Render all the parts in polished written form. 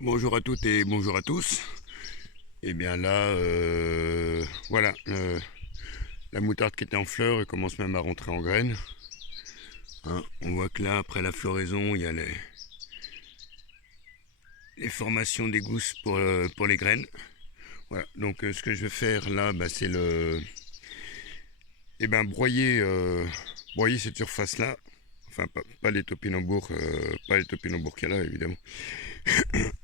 Bonjour à toutes et bonjour à tous. Et bien là, voilà, la moutarde qui était en fleurs, elle commence même à rentrer en graines, hein. On voit que là, après la floraison, il y a les formations des gousses pour les graines. Voilà, donc ce que je vais faire là, bah, c'est broyer cette surface-là. Enfin, pas les topinambours, pas les topinambours qu'il y a là, évidemment.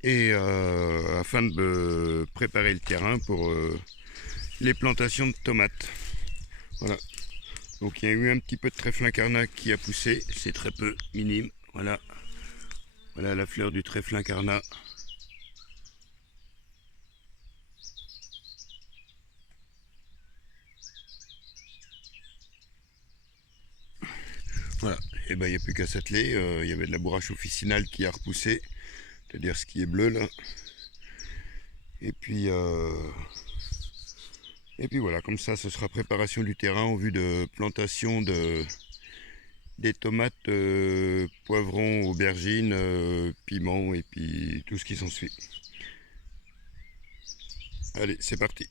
Et afin de préparer le terrain pour les plantations de tomates. Voilà. Donc il y a eu un petit peu de trèfle incarnat qui a poussé, c'est très peu, minime. Voilà, voilà la fleur du trèfle incarnat. Voilà, et ben il n'y a plus qu'à s'atteler. Il y avait de la bourrache officinale qui a repoussé, c'est-à-dire ce qui est bleu là. Et puis, voilà, comme ça, ce sera préparation du terrain en vue de plantation des tomates, poivrons, aubergines, piments et puis tout ce qui s'ensuit. Allez, c'est parti.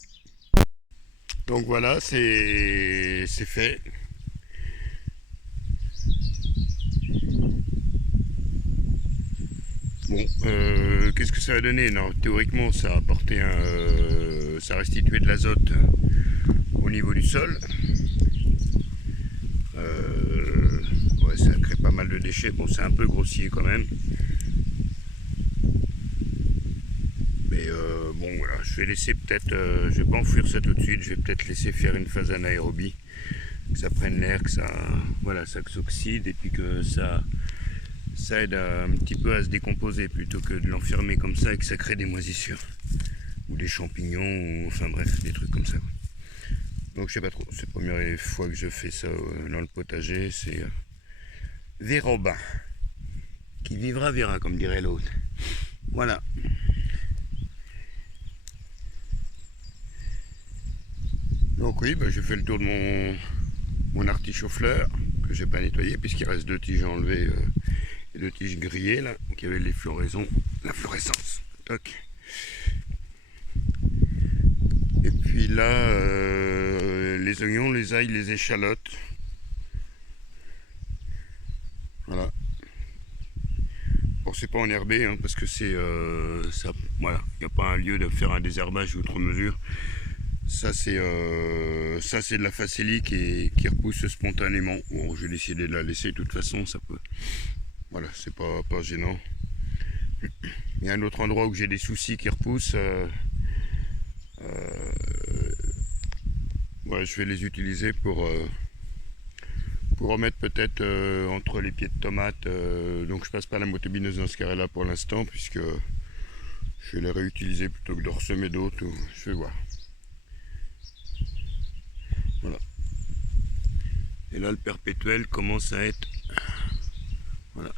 Donc voilà, c'est fait. Bon, qu'est-ce que ça a donné? Non, théoriquement, ça a apporté ça a restitué de l'azote au niveau du sol. Ouais, ça crée pas mal de déchets. Bon, c'est un peu grossier quand même. Mais bon, voilà, je vais laisser peut-être, je vais pas enfouir ça tout de suite. Je vais peut-être laisser faire une phase anaérobie, que ça prenne l'air, que ça, voilà, ça s'oxyde et puis que ça aide un petit peu à se décomposer plutôt que de l'enfermer comme ça et que ça crée des moisissures ou des champignons ou enfin bref des trucs comme ça. Donc je sais pas trop, c'est la première fois que je fais ça dans le potager, c'est Vérobin. Qui vivra verra comme dirait l'autre. Voilà. Donc oui, bah, j'ai fait le tour de mon artichaut fleur que j'ai pas nettoyé puisqu'il reste deux tiges enlevées et deux tiges grillées là, qui avaient les floraisons, la florescence. Toc. Et puis là, les oignons, les ails, les échalotes. Voilà. Bon, c'est pas enherbé hein, parce que c'est ça. Voilà, il n'y a pas un lieu de faire un désherbage outre mesure. Ça c'est de la facélie qui repousse spontanément. Bon, je vais décider de la laisser de toute façon, ça peut. Voilà, c'est pas gênant. Il y a un autre endroit où j'ai des soucis qui repoussent. Voilà, je vais les utiliser pour remettre peut-être entre les pieds de tomates. Donc je passe pas la motobineuse dans ce carré-là pour l'instant puisque je vais les réutiliser plutôt que de ressemer d'autres. Je vais voir. Voilà. Et là, le perpétuel commence à être, voilà,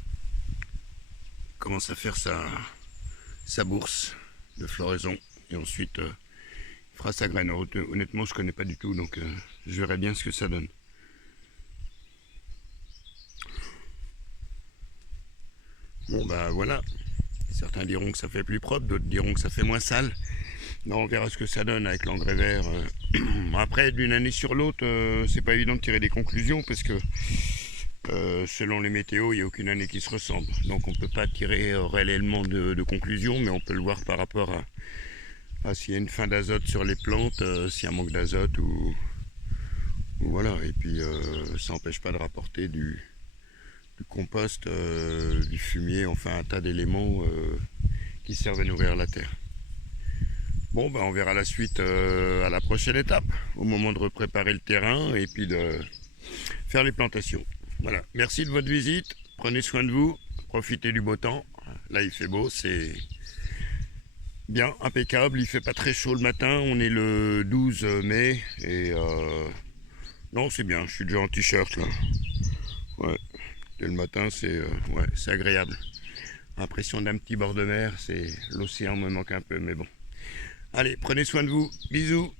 commence à faire sa bourse de floraison. Et ensuite, il fera sa graine. Alors, honnêtement, je connais pas du tout, donc je verrai bien ce que ça donne. Bon, bah voilà. Certains diront que ça fait plus propre, d'autres diront que ça fait moins sale. Non, on verra ce que ça donne avec l'engrais vert. Après, d'une année sur l'autre, c'est pas évident de tirer des conclusions parce que selon les météos, il n'y a aucune année qui se ressemble. Donc on ne peut pas tirer réellement de conclusions, mais on peut le voir par rapport à s'il y a une fin d'azote sur les plantes, s'il y a un manque d'azote ou voilà. Et puis ça n'empêche pas de rapporter du compost, du fumier, enfin un tas d'éléments qui servent à nourrir la terre. Bon, ben on verra la suite à la prochaine étape, au moment de repréparer le terrain et puis de faire les plantations. Voilà, merci de votre visite, prenez soin de vous, profitez du beau temps. Là il fait beau, c'est bien, impeccable, il fait pas très chaud le matin, on est le 12 mai et non c'est bien, je suis déjà en t-shirt là. Ouais, dès le matin ouais, c'est agréable. Impression d'un petit bord de mer, c'est l'océan me manque un peu mais bon. Allez, prenez soin de vous, bisous.